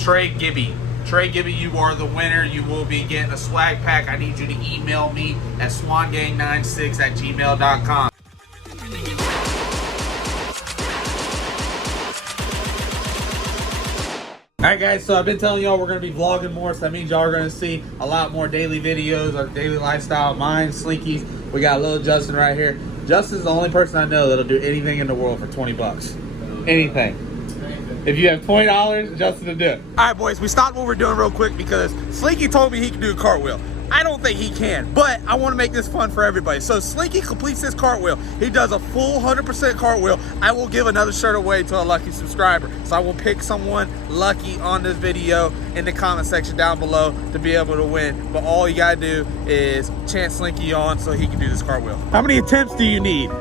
Trey Gibby. Trey Gibby, you are the winner. You will be getting a swag pack. I need you to email me at swangang96@gmail.com. Alright guys, so I've been telling y'all we're going to be vlogging more, so that means y'all are going to see a lot more daily videos, our daily lifestyle, mine, Slinky's. We got little Justin right here. Justin's the only person I know that'll do anything in the world for 20 bucks. Anything. If you have $20, Justin will do it. Alright boys, we stopped what we're doing real quick because Slinky told me he can do a cartwheel. I don't think he can, but I want to make this fun for everybody. So Slinky completes this cartwheel. He does a full 100% cartwheel. I will give another shirt away to a lucky subscriber. So I will pick someone lucky on this video in the comment section down below to be able to win. But all you gotta do is chant Slinky on so he can do this cartwheel. How many attempts do you need? 2?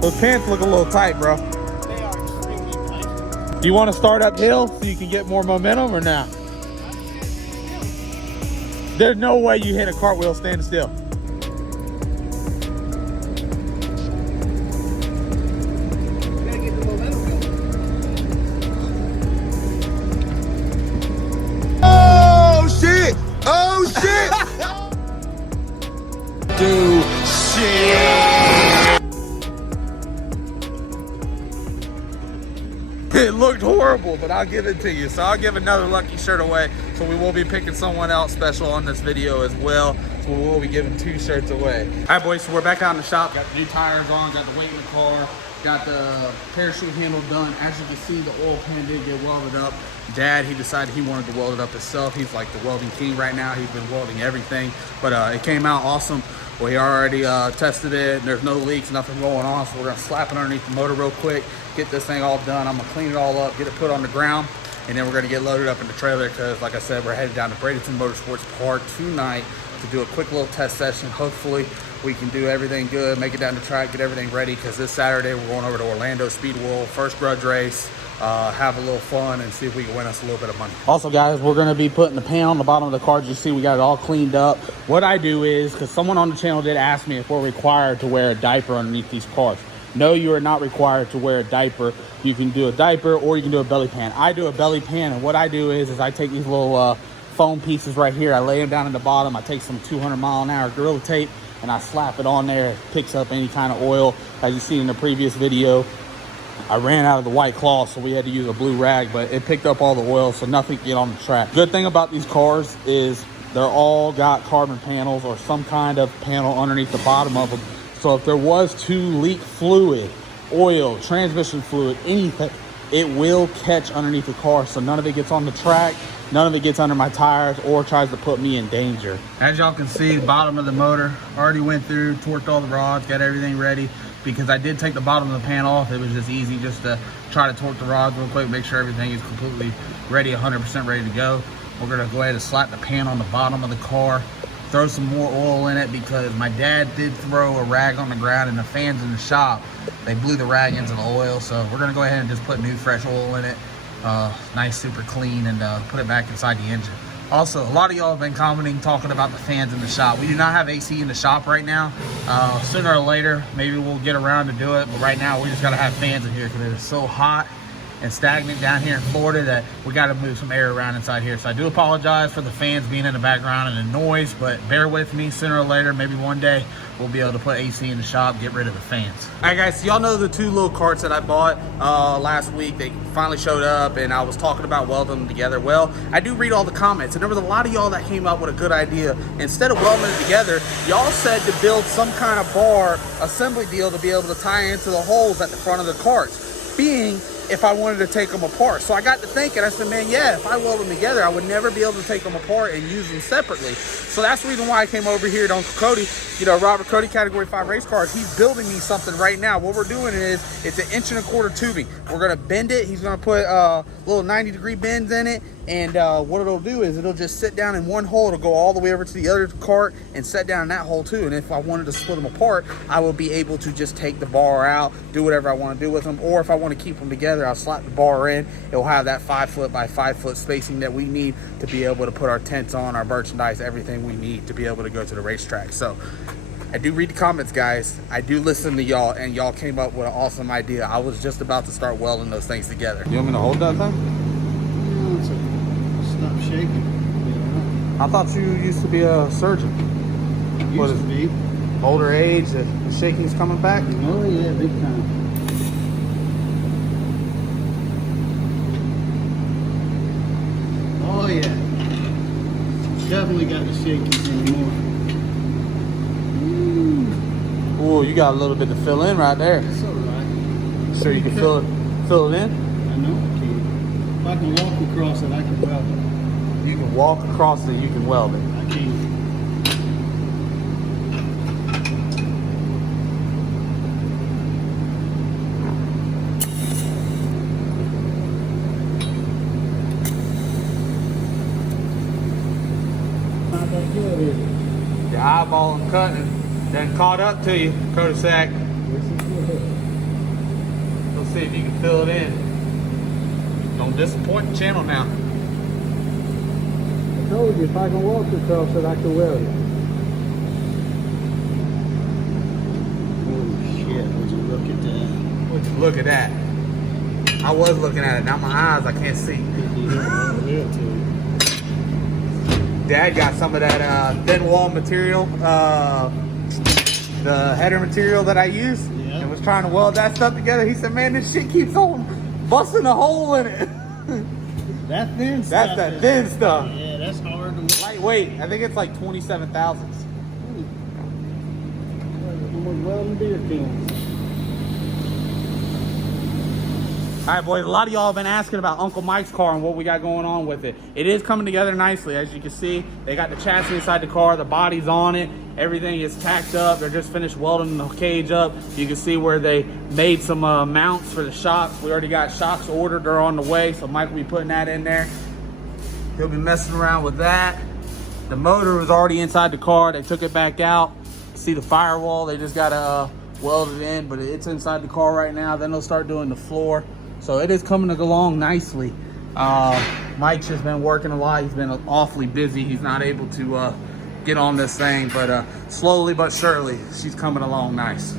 Those pants look a little tight, bro. They are extremely tight. Do you want to start uphill so you can get more momentum or not? There's no way you hit a cartwheel standing still. Gotta get the momentum going. Oh shit! Oh shit! Dude, shit! It looked horrible, but I'll give it to you. So I'll give another lucky shirt away. So we will be picking someone else special on this video as well. So we will be giving 2 shirts away. All right, boys, so we're back out in the shop. Got the new tires on, got the weight in the car, got the parachute handle done. As you can see, the oil pan did get welded up. Dad, he decided he wanted to weld it up himself. He's like the welding king right now. He's been welding everything, but it came out awesome. Well, he already tested it, and there's no leaks, nothing going on. So we're gonna slap it underneath the motor real quick, get this thing all done. I'm gonna clean it all up, get it put on the ground, and then we're gonna get loaded up in the trailer because, like I said, we're headed down to Bradenton Motorsports Park tonight to do a quick little test session. Hopefully we can do everything good, make it down the track, get everything ready, because this Saturday we're going over to Orlando Speed World, first grudge race, have a little fun and see if we can win us a little bit of money. Also guys, we're going to be putting the pan on the bottom of the car. You see we got it all cleaned up. What I do is, because someone on the channel did ask me if we're required to wear a diaper underneath these cars. No, you are not required to wear a diaper. You can do a diaper or you can do a belly pan. I do a belly pan, and what I do is I take these little foam pieces right here, I lay them down in the bottom, I take some 200-mile-an-hour Gorilla Tape and I slap it on there. It picks up any kind of oil. As you see in the previous video, I ran out of the white cloth, so we had to use a blue rag, but it picked up all the oil, so nothing can get on the track. Good thing about these cars is they're all got carbon panels or some kind of panel underneath the bottom of them. So if there was to leak fluid, oil, transmission fluid, anything, it will catch underneath the car, so none of it gets on the track, none of it gets under my tires or tries to put me in danger. As y'all can see, the bottom of the motor already went through, torqued all the rods, got everything ready. Because I did take the bottom of the pan off, it was just easy just to try to torque the rods real quick, make sure everything is completely ready, 100% ready to go. We're gonna go ahead and slap the pan on the bottom of the car, throw some more oil in it, because my dad did throw a rag on the ground and the fans in the shop, they blew the rag into the oil. So we're gonna go ahead and just put new fresh oil in it, nice, super clean, and put it back inside the engine. Also, a lot of y'all have been commenting, talking about the fans in the shop. We do not have AC in the shop right now. Sooner or later, maybe we'll get around to do it, but right now we just gotta have fans in here because it is so hot and stagnant down here in Florida that we got to move some air around inside here. So I do apologize for the fans being in the background and the noise, but bear with me. Sooner or later, maybe one day, we'll be able to put AC in the shop, get rid of the fans. All right guys, so y'all know the 2 little carts that I bought last week. They finally showed up and I was talking about welding them together. Well, I do read all the comments, and there was a lot of y'all that came up with a good idea. Instead of welding it together, y'all said to build some kind of bar assembly deal to be able to tie into the holes at the front of the carts, being if I wanted to take them apart. So I got to thinking, I said, man, yeah, if I weld them together, I would never be able to take them apart and use them separately. So that's the reason why I came over here to Uncle Cody, you know, Robert Cody Category 5 race cars. He's building me something right now. What we're doing is, it's an 1.25 inch tubing. We're gonna bend it. He's gonna put little 90-degree bends in it. And what it'll do is it'll just sit down in one hole. It'll go all the way over to the other cart and set down in that hole too. And if I wanted to split them apart, I will be able to just take the bar out, do whatever I want to do with them. Or if I want to keep them together, I'll slap the bar in. It'll have that 5 foot by 5 foot spacing that we need to be able to put our tents on, our merchandise, everything we need to be able to go to the racetrack. So I do read the comments, guys. I do listen to y'all, and y'all came up with an awesome idea. I was just about to start welding those things together. You want me to hold that thing? I thought you used to be a surgeon. What Used is to be. older age, the shaking's coming back? Oh yeah, big time. Oh yeah. Definitely got the shakies anymore. Ooh, you got a little bit to fill in right there. That's alright. Sure you can fill it in? I know I can. If I can walk across it, I can weld it. You can walk across it, you can weld it. I can. Not that good, is it? Your eyeball and cutting then caught up to you, Kodak. This is good. Let's see if you can fill it in. Don't disappoint the channel now. I told you if I can walk across it, I can weld it. Oh shit, would you look at that? Would you look at that? I was looking at it. Now my eyes, I can't see. Dad got some of that thin wall material, the header material that I use, and was trying to weld that stuff together. He said, man, this shit keeps on busting a hole in it. That thin stuff. That's that thin stuff. Yeah, that's hard to weld. Lightweight. I think it's like 27 thousandths. Almost welding beer cans. All right, boys, a lot of y'all have been asking about Uncle Mike's car and what we got going on with it. It is coming together nicely. As you can see, they got the chassis inside the car, the body's on it, everything is tacked up. They're just finished welding the cage up. You can see where they made some mounts for the shocks. We already got shocks ordered, they're on the way, so Mike will be putting that in there. He'll be messing around with that. The motor was already inside the car. They took it back out. See the firewall, they just gotta weld it in, but it's inside the car right now. Then they'll start doing the floor. So it is coming along nicely. Mike's just been working a lot. He's been awfully busy. He's not able to get on this thing, but slowly but surely, she's coming along nice.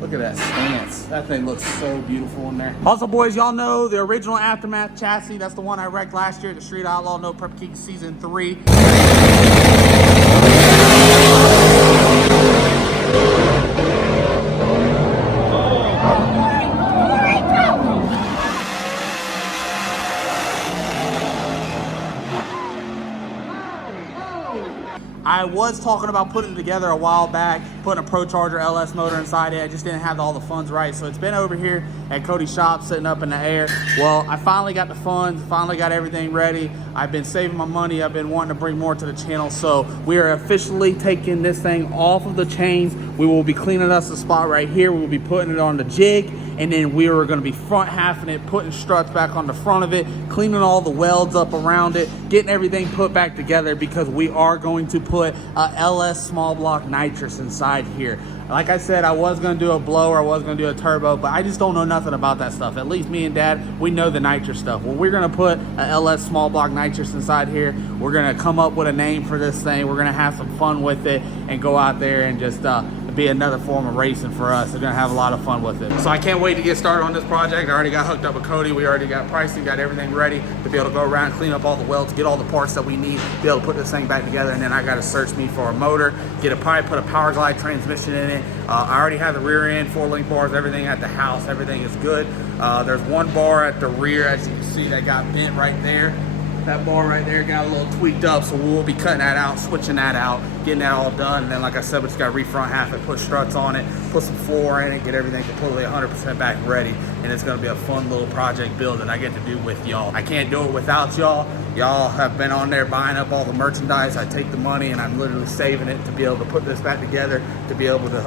Look at that stance. That thing looks so beautiful in there. Also, boys, y'all know the original Aftermath chassis. That's the one I wrecked last year at the Street Outlaw No Prep Geek Season 3. I was talking about putting it together a while back, putting a Pro Charger LS motor inside it. I just didn't have all the funds right. So it's been over here at Cody's shop sitting up in the air. Well, I finally got the funds, finally got everything ready. I've been saving my money. I've been wanting to bring more to the channel. So we are officially taking this thing off of the chains. We will be cleaning us the spot right here. We will be putting it on the jig. And then we are going to be front halfing it, putting struts back on the front of it, cleaning all the welds up around it, getting everything put back together because we are going to put a LS small block nitrous inside here. Like I said, I was going to do a blower, I was going to do a turbo, but I just don't know nothing about that stuff. At least me and Dad, we know the nitrous stuff. Well, we're going to put a LS small block nitrous inside here. We're going to come up with a name for this thing. We're going to have some fun with it and go out there and just be another form of racing for us. We're gonna have a lot of fun with it. So I can't wait to get started on this project. I already got hooked up with Cody. We already got pricing, got everything ready to be able to go around, clean up all the welds, get all the parts that we need, be able to put this thing back together. And then I gotta search me for a motor, get a pipe, put a power glide transmission in it. I already have the rear end, 4-link bars, everything at the house. Everything is good. There's one bar at the rear, as you can see, that got bent right there. That bar right there got a little tweaked up, so we'll be cutting that out, switching that out, getting that all done. And then, like I said, we just got to re-front half it, put struts on it, put some floor in it, get everything completely 100% back ready. And it's going to be a fun little project build that I get to do with y'all. I can't do it without y'all. Y'all have been on there buying up all the merchandise. I take the money and I'm literally saving it to be able to put this back together, to be able to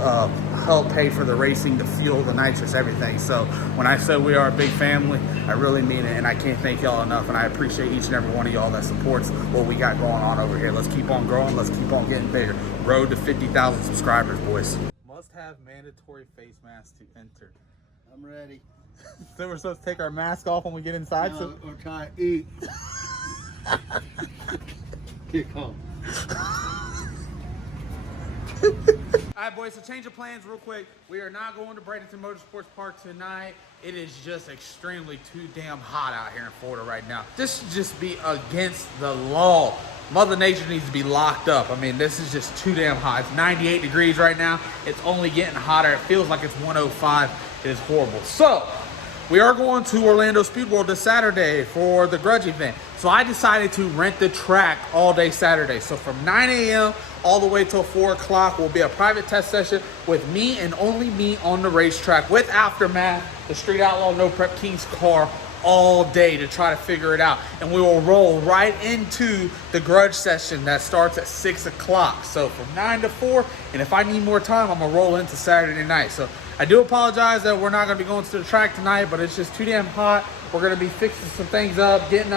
help pay for the racing, the fuel, the nitrous, everything. So when I say we are a big family, I really mean it, and I can't thank y'all enough. And I appreciate each and every one of y'all that supports what we got going on over here. Let's keep on growing. Let's keep on getting bigger. Road to 50,000 subscribers, boys. Must have mandatory face mask to enter. I'm ready. So we're supposed to take our mask off when we get inside? So Or try to eat. Here come. All right, boys, so change of plans real quick. We are not going to Bradenton Motorsports Park tonight. It is just extremely too damn hot out here in Florida right now. This should just be against the law. Mother Nature needs to be locked up. I mean, this is just too damn hot. It's 98 degrees right now. It's only getting hotter. It feels like it's 105. It is horrible. So we are going to Orlando Speed World this Saturday for the Grudge event. So I decided to rent the track all day Saturday. So from 9 a.m. all the way till 4 o'clock will be a private test session with me and only me on the racetrack with Aftermath, the Street Outlaw No Prep King's car, all day to try to figure it out. And we will roll right into the Grudge session that starts at 6 o'clock. So from 9 to 4, and if I need more time, I'm gonna roll into Saturday night. So I do apologize that we're not gonna be going to the track tonight, but it's just too damn hot. We're gonna be fixing some things up, getting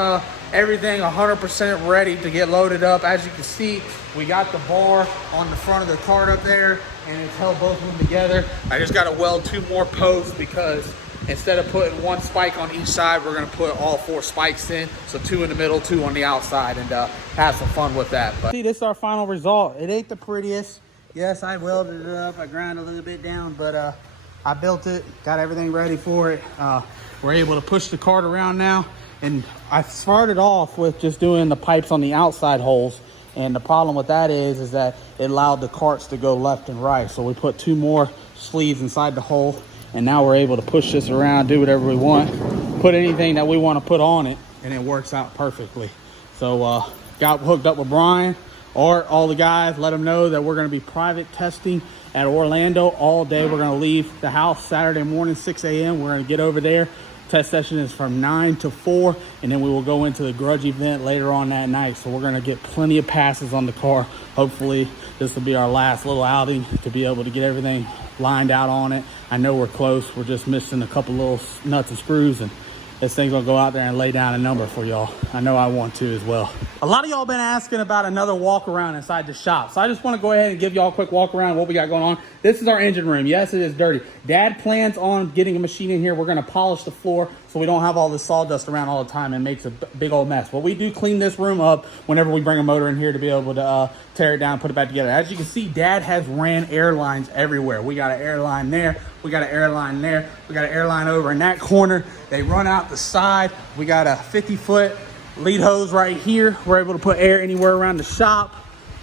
everything 100% ready to get loaded up. As you can see, we got the bar on the front of the cart up there, and it's held both of them together. I just gotta weld 2 more posts because instead of putting 1 spike on each side, we're gonna put all 4 spikes in. So 2 in the middle, 2 on the outside, and have some fun with that. But see, this is our final result. It ain't the prettiest. Yes, I welded it up. I ground a little bit down, but I built it, got everything ready for it. We're able to push the cart around now. And I started off with just doing the pipes on the outside holes. And the problem with that is that it allowed the carts to go left and right. So we put 2 more sleeves inside the hole. And now we're able to push this around, do whatever we want, put anything that we want to put on it, and it works out perfectly. So got hooked up with Brian, or all the guys, let them know that we're going to be private testing at Orlando all day. We're going to leave the house Saturday morning, 6 a.m. We're going to get over there. Test session is from 9 to 4, and then we will go into the Grudge event later on that night. So we're going to get plenty of passes on the car. Hopefully this will be our last little outing to be able to get everything lined out on it. I know we're close. We're just missing a couple little nuts and screws, and this thing's gonna go out there and lay down a number for y'all. I know I want to as well. A lot of y'all been asking about another walk around inside the shop. So I just wanna go ahead and give y'all a quick walk around what we got going on. This is our engine room. Yes, it is dirty. Dad plans on getting a machine in here. We're gonna polish the floor so we don't have all this sawdust around all the time and makes a big old mess. But we do clean this room up whenever we bring a motor in here to be able to tear it down, put it back together. As you can see, Dad has ran air lines everywhere. We got an air line there. We got an air line there. We got an air line over in that corner. They run out the side. We got a 50-foot lead hose right here. We're able to put air anywhere around the shop.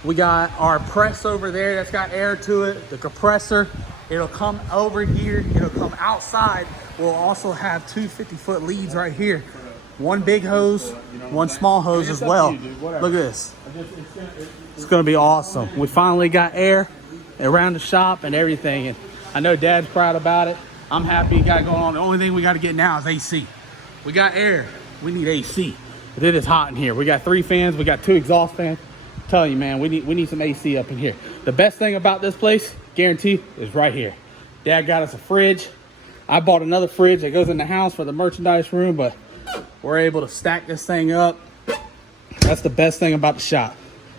We got our press over there that's got air to it. The compressor, it'll come over here. It'll come outside. We'll also have 2 50-foot leads right here. 1 big hose, 1 small hose as well. Look at this. It's gonna be awesome. We finally got air around the shop and everything. And I know Dad's proud about it. I'm happy he got it going on. The only thing we got to get now is AC. We got air. We need AC. But it is hot in here. We got 3 fans. We got 2 exhaust fans. I'm telling you, man, we need some AC up in here. The best thing about this place, guarantee, is right here. Dad got us a fridge. I bought another fridge that goes in the house for the merchandise room, but we're able to stack this thing up. That's the best thing about the shop.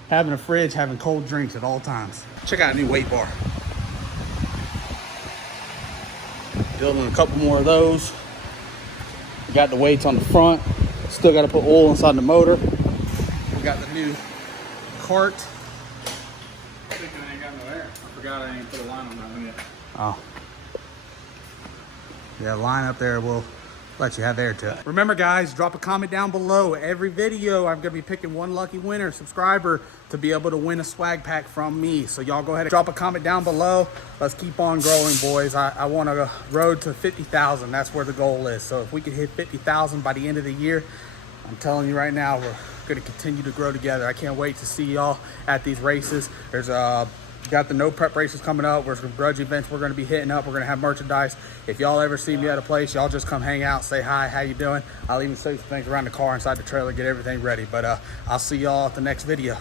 Having a fridge, having cold drinks at all times. Check out a new weight bar. Building a couple more of those. We got the weights on the front. Still got to put oil inside the motor. We got the new cart. I think I ain't got no air. I forgot I ain't put a line on that one yet. Oh. Yeah, line up there will let you have air to it. Remember guys, drop a comment down below. Every video I'm gonna be picking 1 lucky winner, subscriber, to be able to win a swag pack from me. So y'all go ahead and drop a comment down below. Let's keep on growing, boys. I want a road to 50,000. That's where the goal is. So if we could hit 50,000 by the end of the year, I'm telling you right now, we're gonna continue to grow together. I can't wait to see y'all at these races. There's got the no prep races coming up. There's some Grudge events we're going to be hitting up. We're going to have merchandise. If y'all ever see me at a place, y'all just come hang out, say hi, how you doing? I'll even show you some things around the car, inside the trailer, get everything ready. But I'll see y'all at the next video.